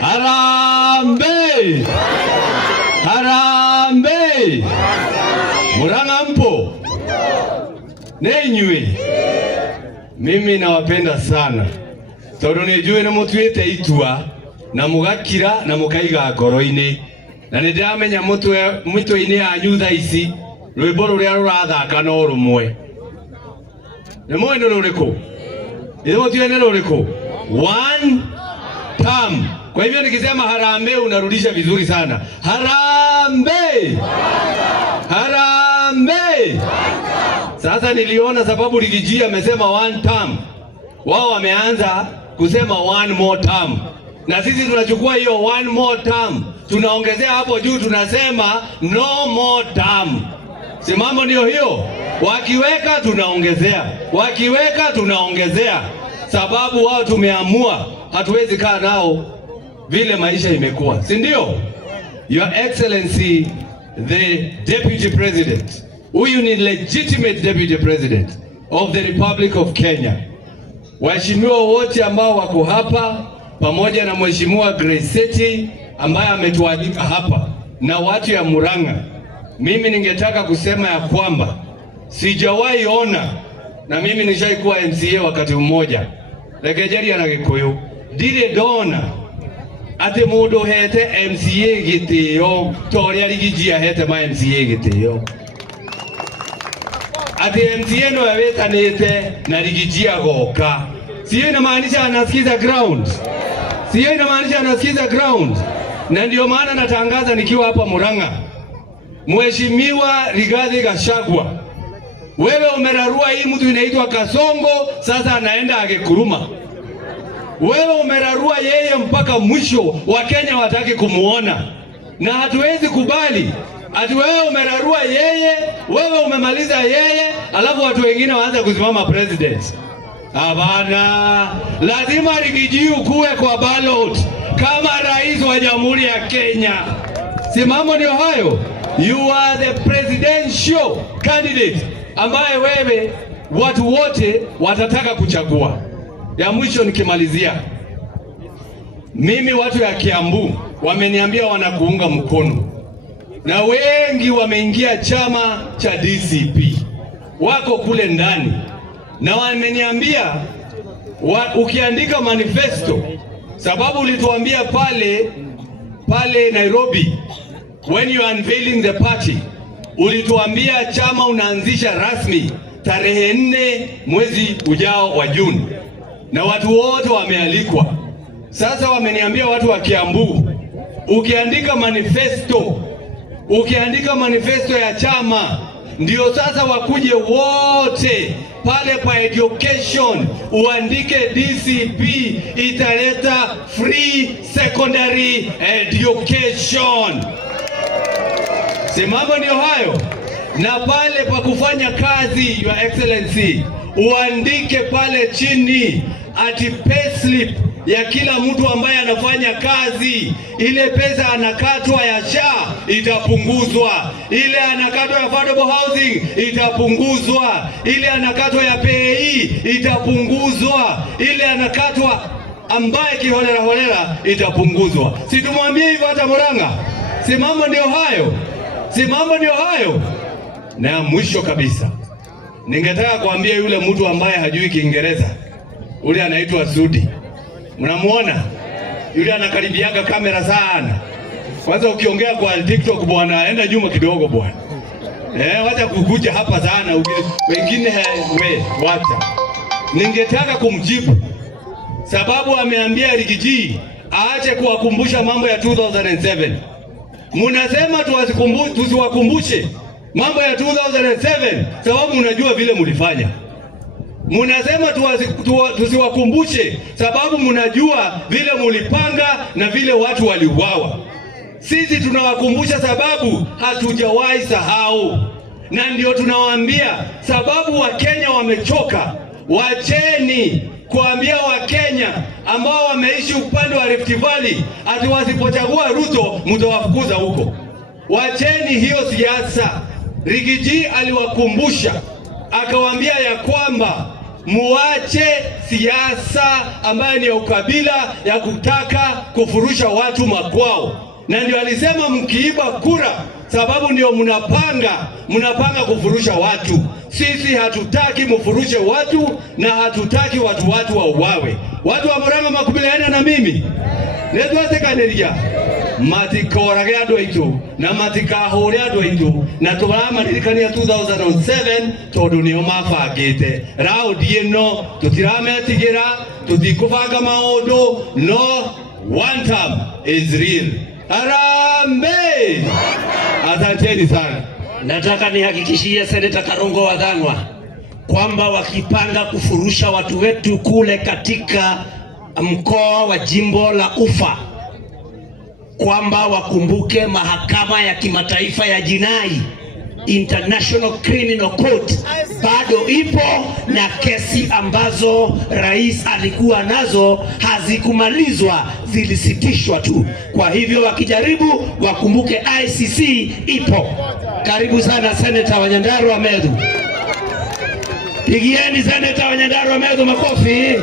Harambee! Harambee! Murang'a mpo? Nenywe. Mimi nawapenda sana. Tondu nijue na mutuite itua na mugakira na mukaiga ngoro-ini. Na nindamenya mutwe-ini yanyu tha ici rwimbo ruria rurathaka no rumwe. Ni mwendo ruriku? Ni mutwe-ini ruriku? One term. Kwa hivyo nikisema harambee unarudisha vizuri sana. Harambee! Harambee! Sasa niliona sababu Rigiji amesema one term, wao wameanza kusema one more term, na sisi tunachukua hiyo one more term tunaongezea hapo juu, tunasema no more term. Si mambo ndio hiyo? Wakiweka tunaongezea, wakiweka tunaongezea, sababu wao tumeamua hatuwezi kaa nao vile maisha imekuwa, si ndio? Your Excellency the Deputy President, huyu ni legitimate Deputy President of the Republic of Kenya. Waheshimiwa wote ambao wako hapa pamoja na Mheshimiwa Grace Seti ambaye ametualika hapa na watu ya Murang'a, mimi ningetaka kusema ya kwamba sijawahi ona, na mimi nishaikuwa MCA wakati mmoja Legejeria na Gikuyu, ndire ndona ati mundu hete MCA gitio toria Rigiji hete ma MCA gitio. Ati MCA no awetanite na Rigiji agoka. Sio inamaanisha anasikiza ground. Sio inamaanisha anasikiza ground. Na ndio maana natangaza nikiwa hapa Murang'a, Mheshimiwa Rigathi Gachagua, wewe umerarua hii mtu inaitwa Kasongo, sasa anaenda Agekuruma. Wewe umerarua yeye mpaka mwisho, wa Kenya wataki kumuona. Na hatuwezi kubali ati wewe umerarua yeye, wewe umemaliza yeye, alafu watu wengine waanze kusimama president. Hapana, lazima Rigiji ukue kwa ballot kama rais wa Jamhuri ya Kenya. Simamo ndio hayo. You are the presidential candidate ambaye wewe watu wote watataka kuchagua. Ya mwisho nikimalizia, mimi watu ya Kiambu wameniambia wanakuunga mkono, na wengi wameingia chama cha DCP, wako kule ndani, na wameniambia ukiandika manifesto, sababu ulituambia pale Nairobi when you are unveiling the party, ulituambia chama unaanzisha rasmi tarehe 4 mwezi ujao wa Juni, na watu wote wamealikwa. Sasa wameniambia watu wa Kiambu, ukiandika manifesto ya chama, ndio sasa wakuje wote pale kwa education, uandike DCP italeta free secondary education. Simamo ndio hayo. Na pale pa kufanya kazi, Your Excellency, uandike pale chini ati payslip ya kila mtu ambaye anafanya kazi, ile pesa anakatwa ya SHA itapunguzwa, ile anakatwa ya affordable housing itapunguzwa, ile anakatwa ya PAE itapunguzwa, ile anakatwa ambaye kiholela holela itapunguzwa. Si tumwambie hivyo hata Murang'a? Si mambo ndio hayo? Si mambo ndio hayo? Na mwisho kabisa, ningetaka kuambia yule mtu ambaye hajui Kiingereza, ule anaitwa Sudi. Mnamuona? Yule anakaribiaga kamera sana. Kwanza ukiongea kwa TikTok bwana, enda nyuma kidogo bwana. Wacha kukuja hapa sana, wengine wacha. Ningetaka kumjibu sababu ameambia Rigiji aache kuwakumbusha mambo ya 2007. Munasema tusiwakumbushe mambo ya 2007 sababu unajua vile mulifanya. Munasema tusiwakumbushe sababu mnajua vile mulipanga na vile watu waliuawa. Sisi tunawakumbusha sababu hatujawahi sahau, na ndio tunawaambia sababu Wakenya wamechoka. Wacheni kuambia Wakenya ambao wameishi upande wa Rift Valley ati wasipochagua Ruto mtawafukuza huko. Wacheni hiyo siasa. Rigiji aliwakumbusha akawaambia ya kwamba muache siasa ambayo ni ya ukabila ya kutaka kufurusha watu makwao. Na ndio alisema mkiiba kura, sababu ndio mnapanga kufurusha watu. Sisi hatutaki mfurushe watu na hatutaki watu wauawe. Watu wa Murang'a makubaliana na mimi. Netwatekanĩria matikorage andũ aitũ na matikahũre andũ aitũ, na tũramaririkania 2007 tondũ nĩo mabangĩte. Raundi ĩno tũtirametigĩra, tũtikũbanga maũndũ, no one term is real. Harambee! Asanteni sana. Nataka nihakikishie Seneta Karongo Wathang'wa kwamba wakipanga kufurusha watu wetu kule katika mkoa wa jimbo la Ufa, kwamba wakumbuke mahakama ya kimataifa ya jinai, International Criminal Court, bado ipo na kesi ambazo rais alikuwa nazo hazikumalizwa, zilisitishwa tu. Kwa hivyo wakijaribu wakumbuke ICC ipo. Karibu sana Senator wa Nyandarua Medhu. Pigieni Senator wa Nyandarua Medhu makofi.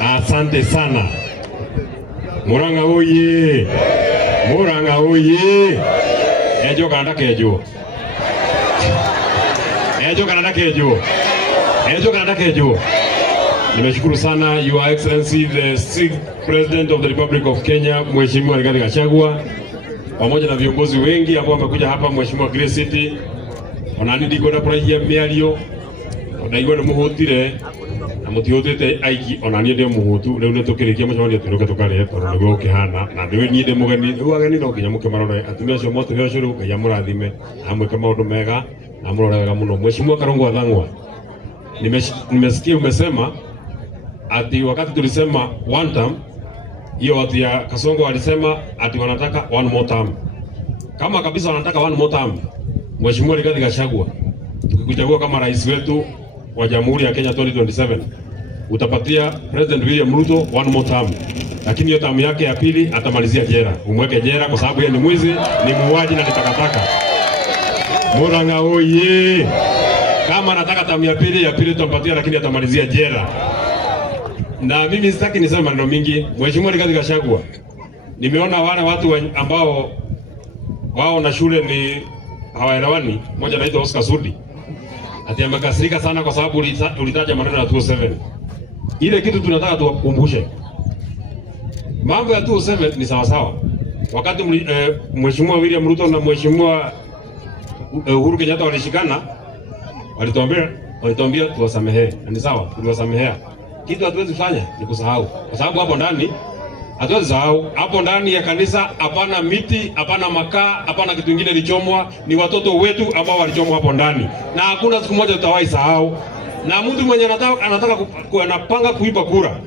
Asante sana. Murang'a oye! Murang'a oye! Ejo kanada kejo. Ejo kanada kejo. Ejo kanada kejo. Nimeshukuru sana Your Excellency the Sixth President of the Republic of Kenya, Mheshimiwa Rigathi Gachagua, pamoja na viongozi wengi ambao wamekuja hapa, Mheshimiwa Grace City, onanidi kwenda kurahia miario, onaigwa muhutire na mutihutite aiki onanie ndio muhutu riu nitukirikia mucemania turuke tukare tondu niguo kihana na ndiwe nyinde mugeni riu ageni no nginya mukimarore atumia cio motu cio curu Ngai amurathime amwike maundu mega na murorega muno. Mheshimiwa Karongo Wathang'wa, nimesikia umesema ati wakati tulisema one term, hiyo watu ya Kasongo walisema ati wanataka one more term. Kama kabisa wanataka one more term, Mheshimiwa Rigathi Gachagua, tukikuchagua kama rais wetu wa Jamhuri ya Kenya 2027, utapatia President William Ruto one more term, lakini hiyo term yake ya pili atamalizia jela. Umweke jela kwa sababu yeye ni mwizi, ni muuaji na ni takataka. Murang'a oye! Kama anataka term ya pili tutampatia, lakini atamalizia jela. Na mimi sitaki niseme maneno mingi. Mheshimiwa Rigathi Gachagua, nimeona wale watu ambao wao na shule ni hawaelewani. Mmoja anaitwa Oscar Sudi, ati amekasirika sana kwa sababu ulitaja maneno ya 207. Ile kitu tunataka tuwakumbushe, mambo ya 207 ni sawa sawa. Wakati Mheshimiwa William Ruto na Mheshimiwa Uhuru Kenyatta walishikana, walituambia tuwasamehe. Ni sawa, tuliwasamehea. Kitu hatuwezi fanya ni kusahau, kwa sababu hapo ndani hatuwezi sahau. Hapo ndani ya kanisa hapana miti, hapana makaa, hapana kitu kingine lichomwa, ni watoto wetu ambao walichomwa hapo ndani, na hakuna siku moja tutawahi sahau. Na mtu mwenye anapanga kuiba kura,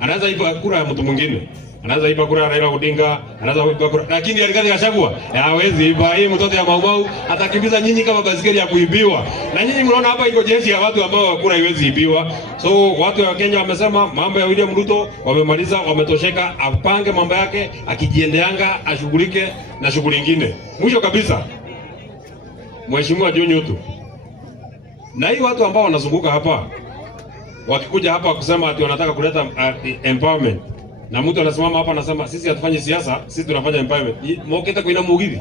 anaweza iba kura ya mtu mwingine, anaweza iba kura ya Raila Odinga, anaweza iba kura, lakini Rigathi Gachagua hawezi iba. Hii mtoto ya Maumau atakimbiza nyinyi kama basikeli ya kuibiwa, na nyinyi mnaona hapa iko jeshi ya watu ambao kura haiwezi ibiwa. So watu wa Kenya wamesema mambo ya William Ruto wamemaliza, wametosheka, apange mambo yake, akijiendeanga ashughulike na shughuli nyingine. Mwisho kabisa, Mheshimiwa John Yutu na hii watu ambao wanazunguka hapa wakikuja hapa kusema ati wanataka kuleta empowerment, na mtu anasimama hapa anasema sisi hatufanyi siasa, sisi tunafanya empowerment. Moketa kuina mugithi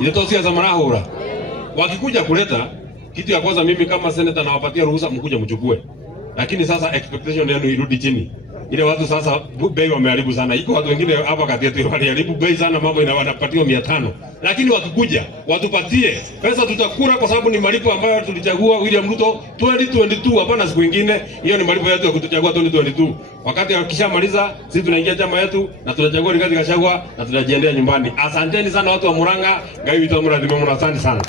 ile to siasa marahura. Wakikuja kuleta kitu ya kwanza, mimi kama senator nawapatia ruhusa, mkuje mchukue, lakini sasa expectation yenu irudi chini. Ile watu sasa bei wameharibu sana. Iko watu wengine hapa kati yetu waliharibu bei sana, mambo wanapatiwa 500. Lakini wakikuja watupatie pesa, tutakura, kwa sababu ni malipo ambayo tulichagua William Ruto 2022, hapana siku nyingine. Hiyo ni malipo yetu ya kutuchagua 2022. Wakati akishamaliza sisi tunaingia chama yetu na tunachagua Rigathi Gachagua na tunajiendea nyumbani. Asanteni sana watu wa Murang'a, Ngai witu wa Murathime, asante sana.